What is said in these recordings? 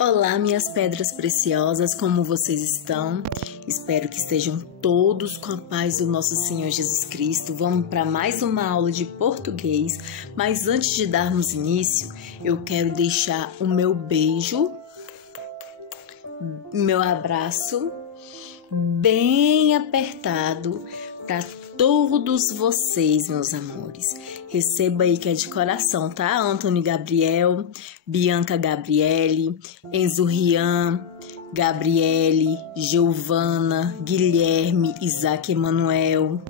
Olá, minhas pedras preciosas, como vocês estão? Espero que estejam todos com a paz do nosso Senhor Jesus Cristo. Vamos para mais uma aula de português, mas antes de darmos início, eu quero deixar o meu beijo, meu abraço bem apertado para todos vocês, meus amores. Receba aí que é de coração, tá? Antônio Gabriel, Bianca Gabriele, Enzo Rian, Gabriele, Giovana, Guilherme, Isaac Emanuel,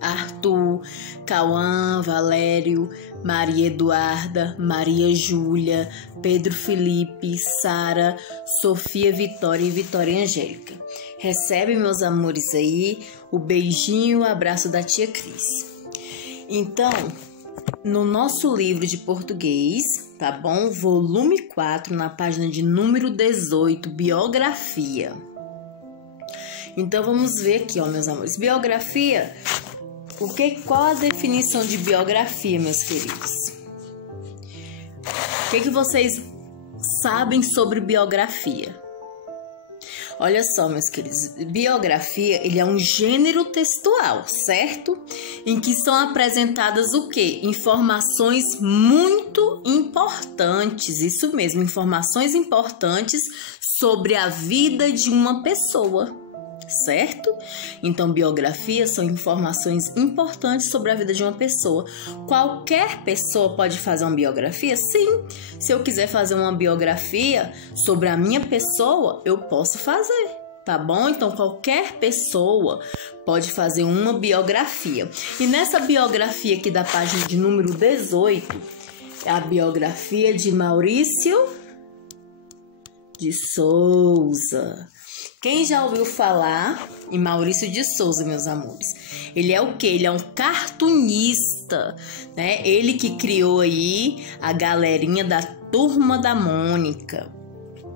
Arthur, Cauã, Valério, Maria Eduarda, Maria Júlia, Pedro Felipe, Sara, Sofia Vitória e Vitória Angélica. Recebe, meus amores, aí o beijinho e o abraço da tia Cris. Então, no nosso livro de português, tá bom? Volume 4, na página de número 18, biografia. Então, vamos ver aqui, ó, meus amores. Biografia, qual a definição de biografia, meus queridos? O que vocês sabem sobre biografia? Olha só, meus queridos, biografia, ele é um gênero textual, certo? Em que são apresentadas o quê? Informações muito importantes, isso mesmo, informações importantes sobre a vida de uma pessoa, certo? Então, biografias são informações importantes sobre a vida de uma pessoa. Qualquer pessoa pode fazer uma biografia? Sim. Se eu quiser fazer uma biografia sobre a minha pessoa, eu posso fazer, tá bom? Então, qualquer pessoa pode fazer uma biografia. E nessa biografia aqui da página de número 18, é a biografia de Maurício de Souza. Quem já ouviu falar em Maurício de Souza, meus amores? Ele é o quê? Ele é um cartunista, né? Ele que criou aí a galerinha da Turma da Mônica,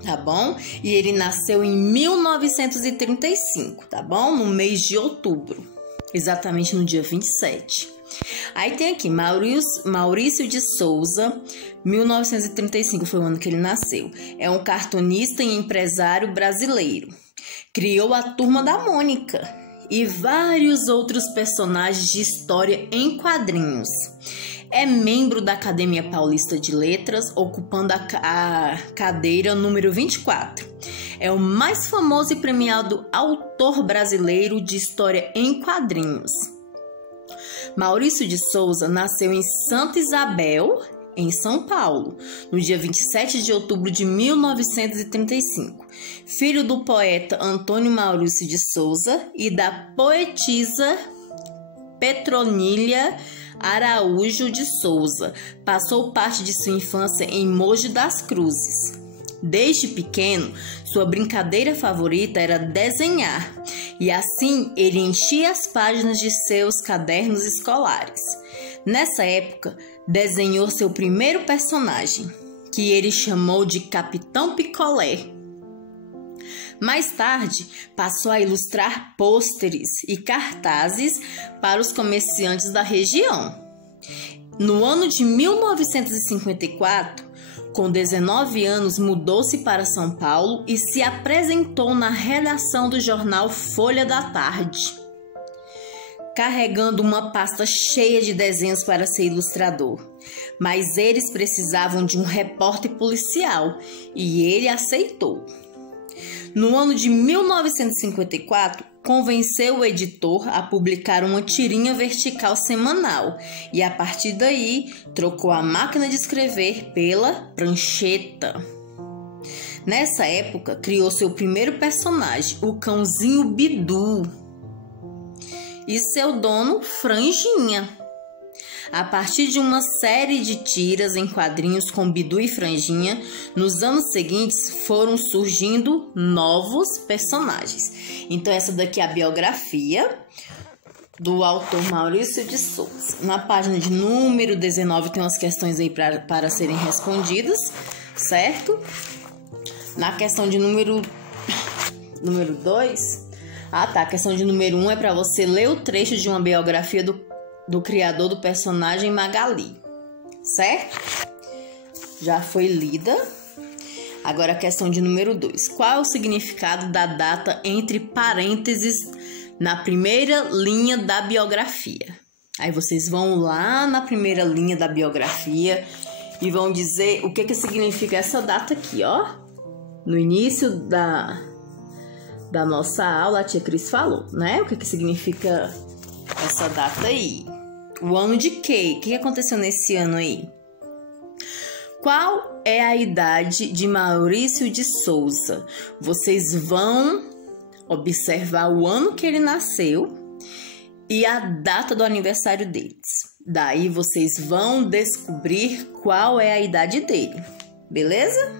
tá bom? E ele nasceu em 1935, tá bom? No mês de outubro, exatamente no dia 27. Aí tem aqui, Maurício de Souza, 1935 foi o ano que ele nasceu. É um cartunista e empresário brasileiro. Criou a Turma da Mônica e vários outros personagens de história em quadrinhos. É membro da Academia Paulista de Letras, ocupando a cadeira número 24. É o mais famoso e premiado autor brasileiro de história em quadrinhos. Maurício de Souza nasceu em Santa Isabel, em São Paulo, no dia 27 de outubro de 1935. Filho do poeta Antônio Maurício de Souza e da poetisa Petronília Araújo de Souza. Passou parte de sua infância em Mogi das Cruzes. Desde pequeno, sua brincadeira favorita era desenhar, e assim ele enchia as páginas de seus cadernos escolares. Nessa época, desenhou seu primeiro personagem, que ele chamou de Capitão Picolé. Mais tarde, passou a ilustrar pôsteres e cartazes para os comerciantes da região. No ano de 1954, com 19 anos, mudou-se para São Paulo e se apresentou na redação do jornal Folha da Tarde, carregando uma pasta cheia de desenhos para ser ilustrador. Mas eles precisavam de um repórter policial e ele aceitou. No ano de 1954, convenceu o editor a publicar uma tirinha vertical semanal e, a partir daí, trocou a máquina de escrever pela prancheta. Nessa época, criou seu primeiro personagem, o cãozinho Bidu, e seu dono, Franjinha. A partir de uma série de tiras em quadrinhos com Bidu e Franjinha, nos anos seguintes foram surgindo novos personagens. Então, essa daqui é a biografia do autor Maurício de Souza. Na página de número 19 tem umas questões aí para serem respondidas, certo? Na questão de número 2... a questão de número 1 é para você ler o trecho de uma biografia do criador do personagem Magali, certo? Já foi lida. Agora a questão de número 2. Qual é o significado da data entre parênteses na primeira linha da biografia? Aí vocês vão lá na primeira linha da biografia e vão dizer o que significa essa data aqui, ó. No início da nossa aula, a tia Cris falou, né? O que significa essa data aí? O ano de quê? O que aconteceu nesse ano aí? Qual é a idade de Maurício de Souza? Vocês vão observar o ano que ele nasceu e a data do aniversário deles. Daí vocês vão descobrir qual é a idade dele, beleza?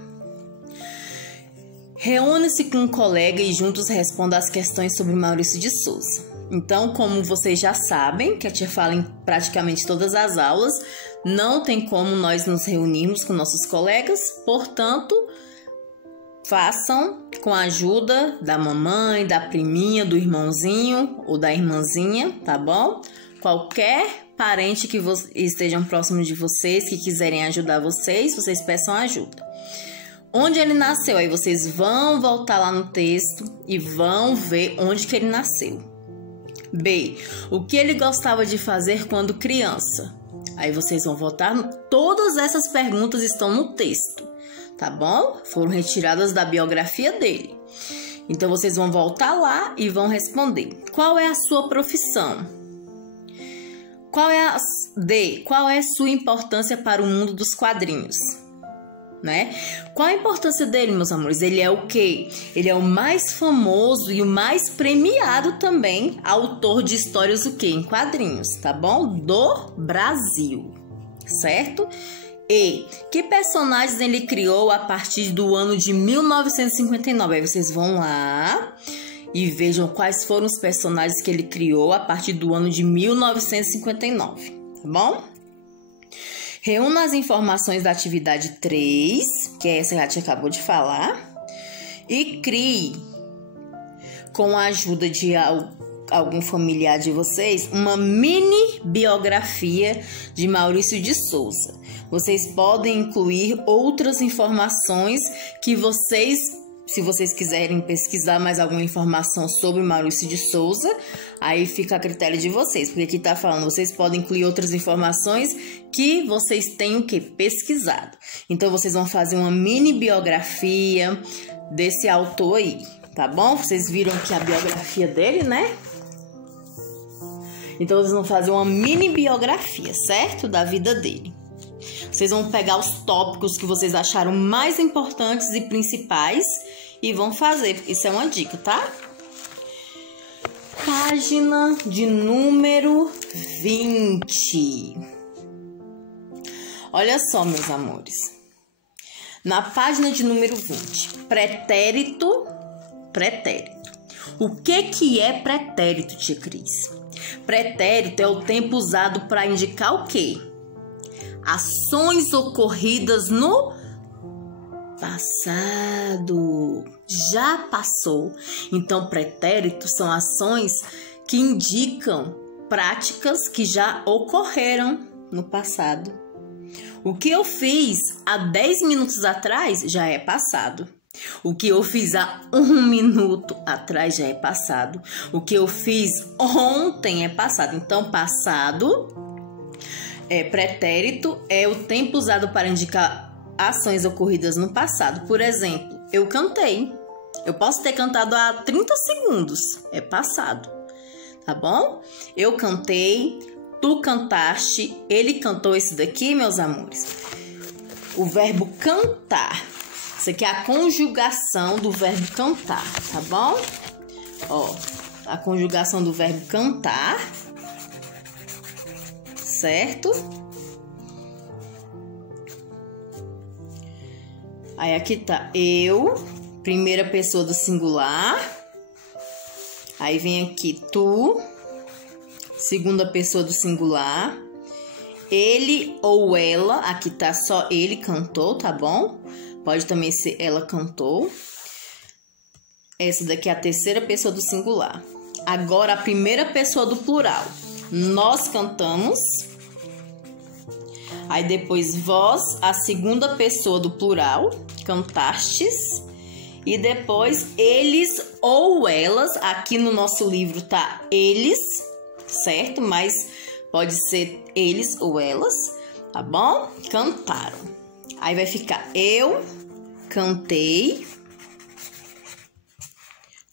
Reúne-se com um colega e juntos responda as questões sobre Maurício de Souza. Então, como vocês já sabem, que a tia fala em praticamente todas as aulas, não tem como nós nos reunirmos com nossos colegas, portanto, façam com a ajuda da mamãe, da priminha, do irmãozinho ou da irmãzinha, tá bom? Qualquer parente que estejam próximos de vocês, que quiserem ajudar vocês peçam ajuda. Onde ele nasceu? Aí vocês vão voltar lá no texto e vão ver onde que ele nasceu. B. O que ele gostava de fazer quando criança? Aí vocês vão voltar. Todas essas perguntas estão no texto, tá bom? Foram retiradas da biografia dele. Então vocês vão voltar lá e vão responder. Qual é a sua profissão? Qual é a sua importância para o mundo dos quadrinhos? Né? Qual a importância dele, meus amores? Ele é o quê? Ele é o mais famoso e o mais premiado também autor de histórias o quê? Em quadrinhos, tá bom? Do Brasil, certo? E que personagens ele criou a partir do ano de 1959? Aí vocês vão lá e vejam quais foram os personagens que ele criou a partir do ano de 1959, tá bom? Reúna as informações da atividade 3, que é essa que a gente acabou de falar, e crie, com a ajuda de algum familiar de vocês, uma mini biografia de Maurício de Souza. Vocês podem incluir outras informações que se vocês quiserem pesquisar mais alguma informação sobre Maurício de Souza, aí fica a critério de vocês, porque aqui tá falando, vocês podem incluir outras informações que vocês tenham pesquisado. Então, vocês vão fazer uma mini biografia desse autor aí, tá bom? Vocês viram aqui a biografia dele, né? Então, vocês vão fazer uma mini biografia, certo? Da vida dele. Vocês vão pegar os tópicos que vocês acharam mais importantes e principais e vão fazer. Isso é uma dica, tá? Página de número 20. Olha só, meus amores. Na página de número 20, pretérito. O que é pretérito, tia Cris? Pretérito é o tempo usado para indicar o quê? Ações ocorridas no passado. Já passou. Então, pretéritos são ações que indicam práticas que já ocorreram no passado. O que eu fiz há 10 minutos atrás já é passado. O que eu fiz há 1 minuto atrás já é passado. O que eu fiz ontem é passado. Então, passado... pretérito é o tempo usado para indicar ações ocorridas no passado. Por exemplo, eu cantei. Eu posso ter cantado há 30 segundos. É passado. Tá bom? Eu cantei, tu cantaste, ele cantou. Esse daqui, meus amores, o verbo cantar. Isso aqui é a conjugação do verbo cantar, tá bom? Ó, a conjugação do verbo cantar. Certo? Aí aqui tá eu, primeira pessoa do singular. Aí vem aqui tu, segunda pessoa do singular. Ele ou ela, aqui tá só ele cantou, tá bom? Pode também ser ela cantou. Essa daqui é a terceira pessoa do singular. Agora a primeira pessoa do plural. Nós cantamos. Aí depois vós, a segunda pessoa do plural, cantastes. E depois eles ou elas, aqui no nosso livro tá eles, certo? Mas pode ser eles ou elas, tá bom? Cantaram. Aí vai ficar eu cantei,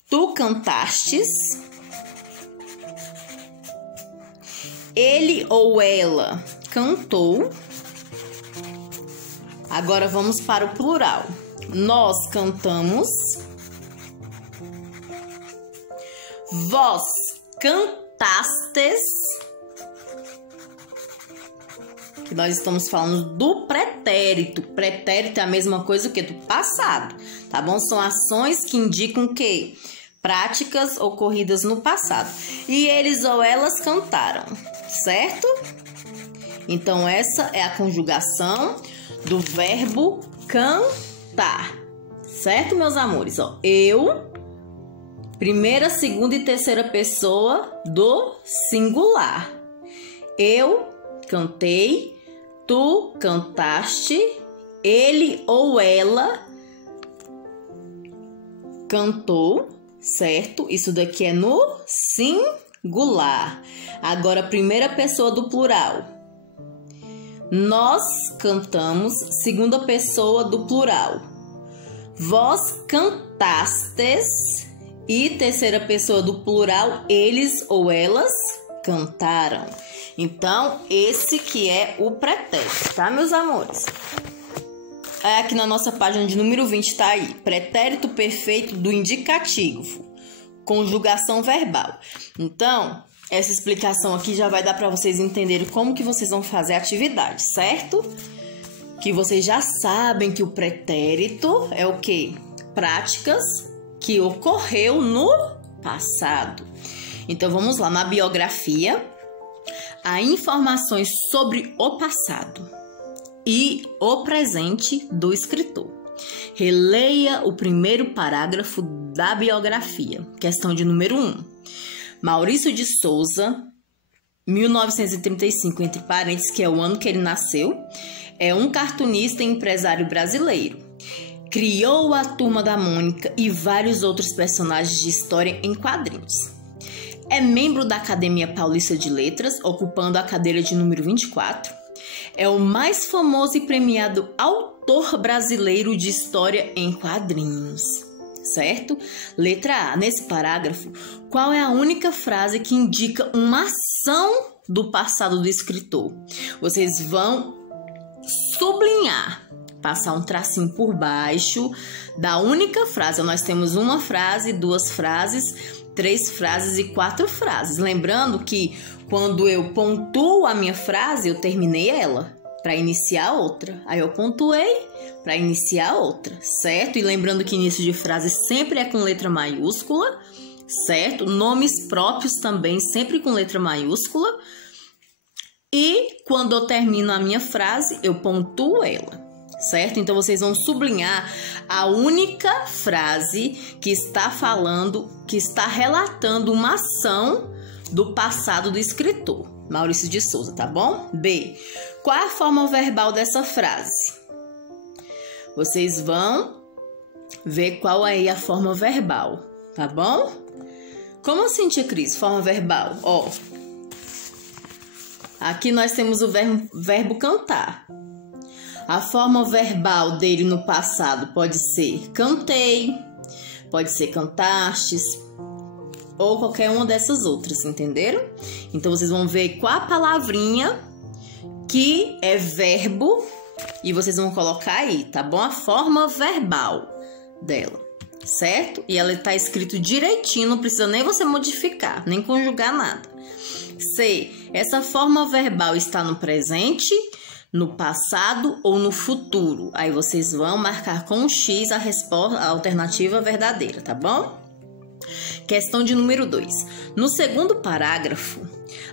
tu cantastes, ele ou ela cantou. Agora vamos para o plural. Nós cantamos, vós cantastes, que nós estamos falando do pretérito. Pretérito é a mesma coisa que do passado, tá bom? São ações que indicam o quê? Práticas ocorridas no passado. E eles ou elas cantaram, certo? Então, essa é a conjugação do verbo cantar, certo, meus amores? Ó, eu, primeira, segunda e terceira pessoa do singular. Eu cantei, tu cantaste, ele ou ela cantou, certo? Isso daqui é no singular. Agora, primeira pessoa do plural. Nós cantamos, segunda pessoa do plural. Vós cantastes e terceira pessoa do plural, eles ou elas cantaram. Então, esse que é o pretérito, tá, meus amores? Aqui na nossa página de número 20 tá aí, pretérito perfeito do indicativo, conjugação verbal. Então, essa explicação aqui já vai dar para vocês entenderem como que vocês vão fazer a atividade, certo? Que vocês já sabem que o pretérito é o quê? Práticas que ocorreu no passado. Então, vamos lá. Na biografia, há informações sobre o passado e o presente do escritor. Releia o primeiro parágrafo da biografia. Questão de número 1. Maurício de Souza, 1935, entre parênteses, que é o ano que ele nasceu, é um cartunista e empresário brasileiro. Criou a Turma da Mônica e vários outros personagens de história em quadrinhos. É membro da Academia Paulista de Letras, ocupando a cadeira de número 24. É o mais famoso e premiado autor brasileiro de história em quadrinhos. Certo? Letra A. Nesse parágrafo, qual é a única frase que indica uma ação do passado do escritor? Vocês vão sublinhar, passar um tracinho por baixo da única frase. Nós temos uma frase, duas frases, 3 frases e 4 frases. Lembrando que quando eu pontuo a minha frase, eu terminei ela para iniciar outra. Aí eu pontuei para iniciar outra, certo? E lembrando que início de frase sempre é com letra maiúscula, certo? Nomes próprios também sempre com letra maiúscula. E quando eu termino a minha frase, eu pontuo ela, certo? Então, vocês vão sublinhar a única frase que está falando, que está relatando uma ação do passado do escritor, Maurício de Souza, tá bom? B. Qual é a forma verbal dessa frase? Vocês vão ver qual é a forma verbal, tá bom? Como assim, tia Cris? Forma verbal, ó. Aqui nós temos o verbo cantar. A forma verbal dele no passado pode ser cantei, pode ser cantastes, ou qualquer uma dessas outras, entenderam? Então, vocês vão ver qual a palavrinha que é verbo e vocês vão colocar aí, tá bom? A forma verbal dela, certo? E ela tá escrito direitinho, não precisa nem você modificar, nem conjugar nada. C. Essa forma verbal está no presente, no passado ou no futuro. Aí vocês vão marcar com um X a resposta, a alternativa verdadeira, tá bom? Questão de número 2. No segundo parágrafo,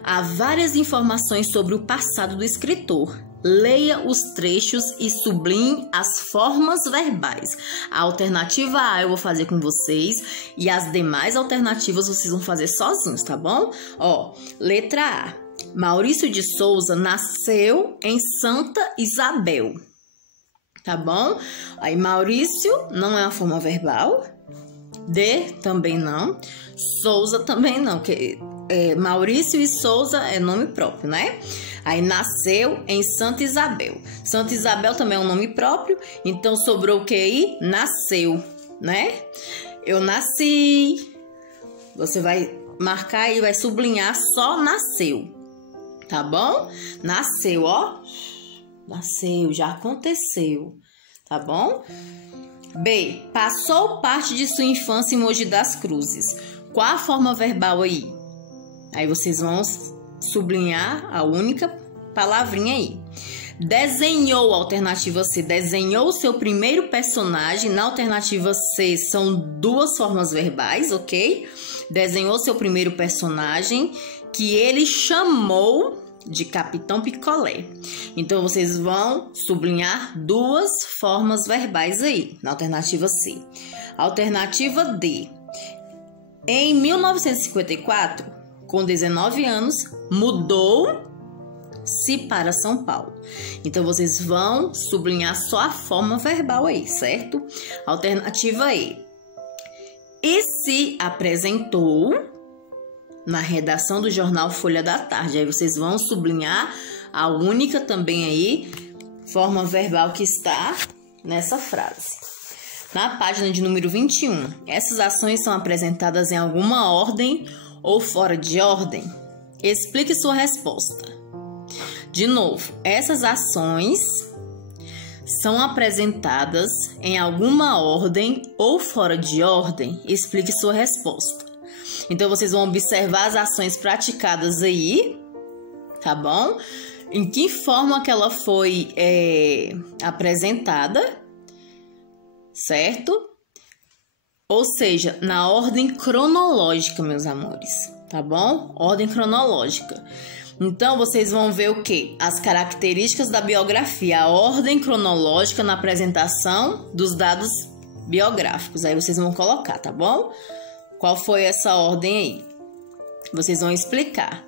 há várias informações sobre o passado do escritor. Leia os trechos e sublinhe as formas verbais. A alternativa A eu vou fazer com vocês e as demais alternativas vocês vão fazer sozinhos, tá bom? Ó, letra A. Maurício de Souza nasceu em Santa Isabel. Tá bom? Aí, Maurício não é uma forma verbal. De também não. Souza também não. Maurício e Souza é nome próprio, né? Aí, nasceu em Santa Isabel. Santa Isabel também é um nome próprio. Então, sobrou o que aí? Nasceu, né? Eu nasci. Você vai marcar e vai sublinhar só nasceu. Tá bom? Nasceu, ó. Nasceu, já aconteceu. Tá bom? B. Passou parte de sua infância em Mogi das Cruzes. Qual a forma verbal aí? Aí vocês vão sublinhar a única palavrinha aí. Desenhou, alternativa C. Desenhou seu primeiro personagem. Na alternativa C são duas formas verbais, ok? Desenhou seu primeiro personagem, que ele chamou de Capitão Picolé. Então, vocês vão sublinhar duas formas verbais aí, na alternativa C. Alternativa D. Em 1954, com 19 anos, mudou-se para São Paulo. Então, vocês vão sublinhar só a forma verbal aí, certo? Alternativa E. E se apresentou na redação do jornal Folha da Tarde. Aí vocês vão sublinhar a única também aí forma verbal que está nessa frase. Na página de número 21, essas ações são apresentadas em alguma ordem ou fora de ordem? Explique sua resposta. De novo, essas ações são apresentadas em alguma ordem ou fora de ordem? Explique sua resposta. Então, vocês vão observar as ações praticadas aí, tá bom? Em que forma que ela foi apresentada, certo? Ou seja, na ordem cronológica, meus amores, tá bom? Ordem cronológica. Então, vocês vão ver o quê? As características da biografia, a ordem cronológica na apresentação dos dados biográficos. Aí vocês vão colocar, tá bom? Qual foi essa ordem aí? Vocês vão explicar.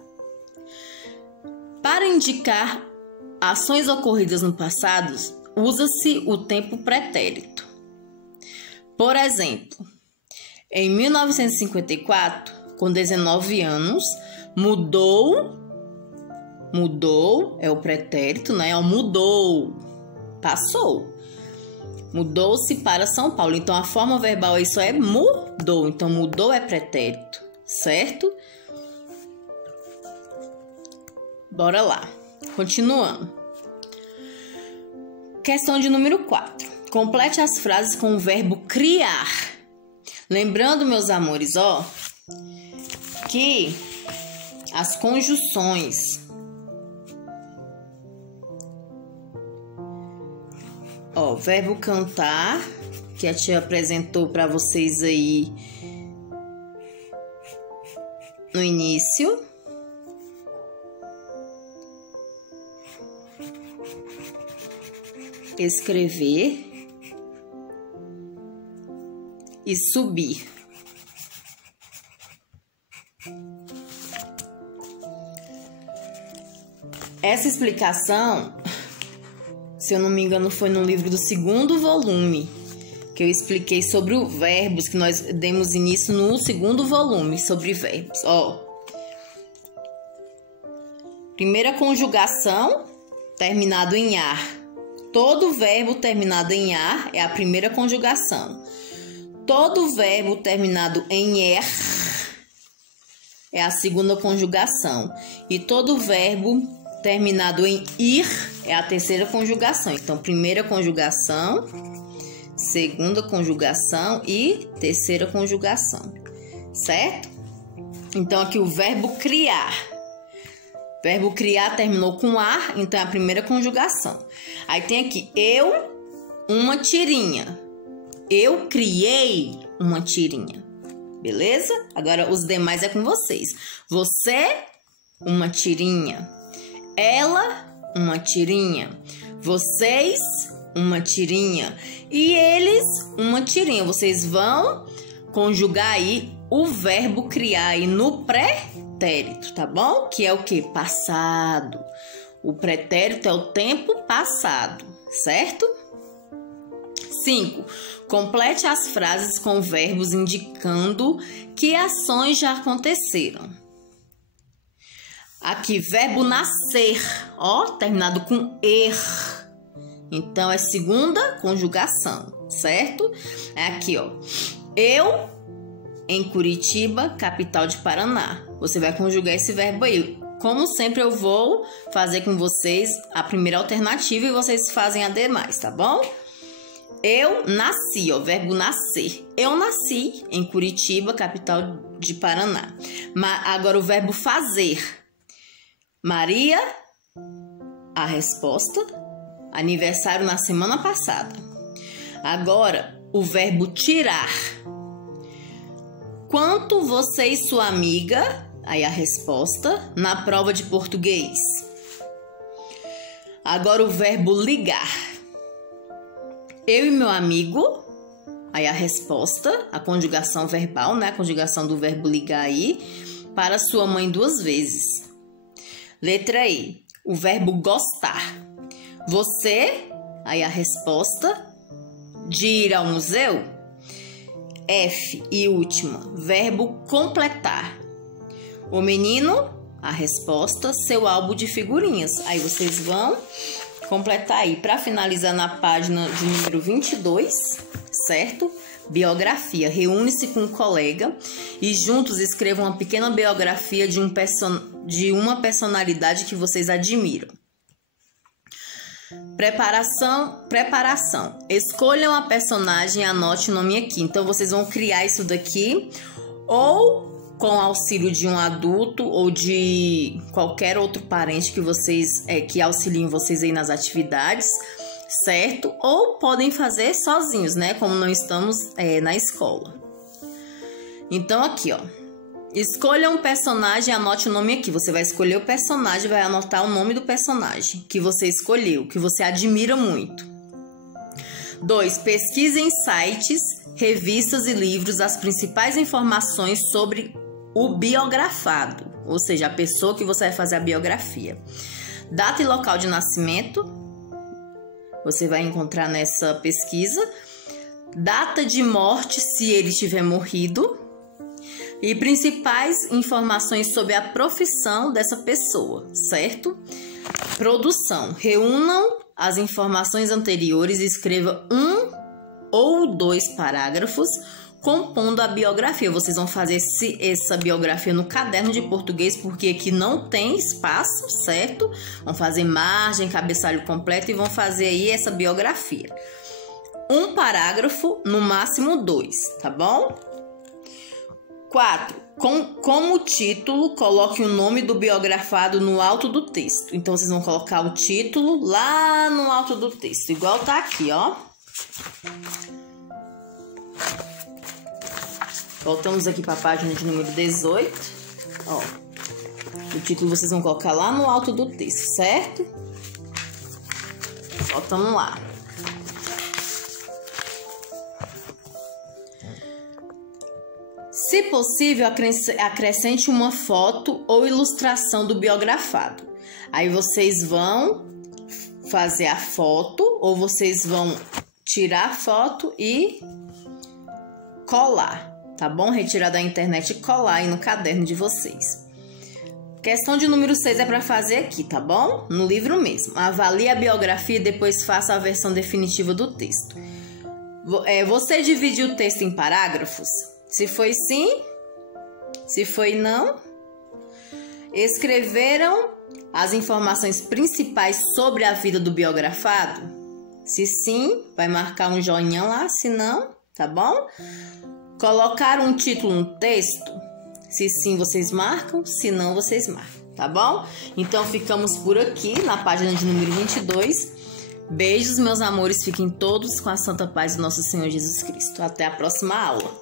Para indicar ações ocorridas no passado, usa-se o tempo pretérito. Por exemplo, em 1954, com 19 anos, mudou é o pretérito, né? Mudou, passou. Mudou-se para São Paulo. Então, a forma verbal aí só é mudou. Então, mudou é pretérito, certo? Bora lá. Continuando. Questão de número 4. Complete as frases com o verbo criar. Lembrando, meus amores, ó, que as conjunções... Ó, verbo cantar, que a tia apresentou para vocês aí no início. Escrever e subir. Essa explicação, se eu não me engano, foi no livro do 2º volume, que eu expliquei sobre os verbos, que nós demos início no 2º volume, sobre verbos. Ó, primeira conjugação, terminado em ar. Todo verbo terminado em ar é a primeira conjugação. Todo verbo terminado em er é a segunda conjugação. E todo verbo terminado em ir é a terceira conjugação. Então, primeira conjugação, segunda conjugação e terceira conjugação, certo? Então, aqui o verbo criar. O verbo criar terminou com ar, então é a primeira conjugação. Aí tem aqui, eu, uma tirinha. Eu criei uma tirinha. Beleza? Agora, os demais é com vocês. Você, uma tirinha. Ela, uma tirinha. Vocês, uma tirinha. E eles, uma tirinha. Vocês vão conjugar aí o verbo criar aí no pretérito, tá bom? Que é o que? Passado. O pretérito é o tempo passado, certo? 5. Complete as frases com verbos indicando que ações já aconteceram. Aqui, verbo nascer, ó, terminado com er. Então, é segunda conjugação, certo? É aqui, ó. Eu, em Curitiba, capital de Paraná. Você vai conjugar esse verbo aí. Como sempre, eu vou fazer com vocês a primeira alternativa e vocês fazem a demais, tá bom? Eu nasci, ó, verbo nascer. Eu nasci em Curitiba, capital de Paraná. Agora o verbo fazer. Maria, a resposta. Aniversário na semana passada. Agora o verbo tirar. Quanto você e sua amiga, aí a resposta, na prova de português. Agora o verbo ligar. Eu e meu amigo, aí a resposta, a conjugação verbal, né? A conjugação do verbo ligar aí, para sua mãe 2 vezes. Letra E, o verbo gostar. Você, aí a resposta, de ir ao museu. F, e última, verbo completar. O menino, a resposta, seu álbum de figurinhas. Aí vocês vão completar aí. Para finalizar na página de número 22, certo? Biografia. Reúne-se com um colega e juntos escrevam uma pequena biografia de uma personalidade que vocês admiram. Preparação. Escolham a personagem e anote o nome aqui. Então, vocês vão criar isso daqui ou com auxílio de um adulto ou de qualquer outro parente que vocês que auxiliem vocês aí nas atividades, certo? Ou podem fazer sozinhos, né? Como não estamos na escola. Então, aqui, ó. Escolha um personagem e anote o nome aqui. Você vai escolher o personagem e vai anotar o nome do personagem que você escolheu, que você admira muito. 2. Pesquise em sites, revistas e livros as principais informações sobre o biografado, ou seja, a pessoa que você vai fazer a biografia. Data e local de nascimento, você vai encontrar nessa pesquisa. Data de morte, se ele tiver morrido. E principais informações sobre a profissão dessa pessoa, certo? Produção. Reúnam as informações anteriores e escreva 1 ou 2 parágrafos compondo a biografia. Vocês vão fazer essa biografia no caderno de português, porque aqui não tem espaço, certo? Vão fazer margem, cabeçalho completo e vão fazer aí essa biografia. 1 parágrafo, no máximo 2, tá bom? 4. Como título, coloque o nome do biografado no alto do texto. Então, vocês vão colocar o título lá no alto do texto, igual tá aqui, ó. Voltamos aqui para a página de número 18. Ó, o título vocês vão colocar lá no alto do texto, certo? Voltamos lá. Se possível, acrescente uma foto ou ilustração do biografado. Aí vocês vão fazer a foto ou vocês vão tirar a foto e colar, tá bom? Retirar da internet e colar aí no caderno de vocês. Questão de número 6 é para fazer aqui, tá bom? No livro mesmo. Avalie a biografia e depois faça a versão definitiva do texto. Você dividiu o texto em parágrafos? Se foi sim, se foi não. Escreveram as informações principais sobre a vida do biografado? Se sim, vai marcar um joinha lá, se não, tá bom? Colocaram um título no texto? Se sim, vocês marcam, se não, vocês marcam, tá bom? Então, ficamos por aqui na página de número 22. Beijos, meus amores, fiquem todos com a santa paz do nosso Senhor Jesus Cristo. Até a próxima aula.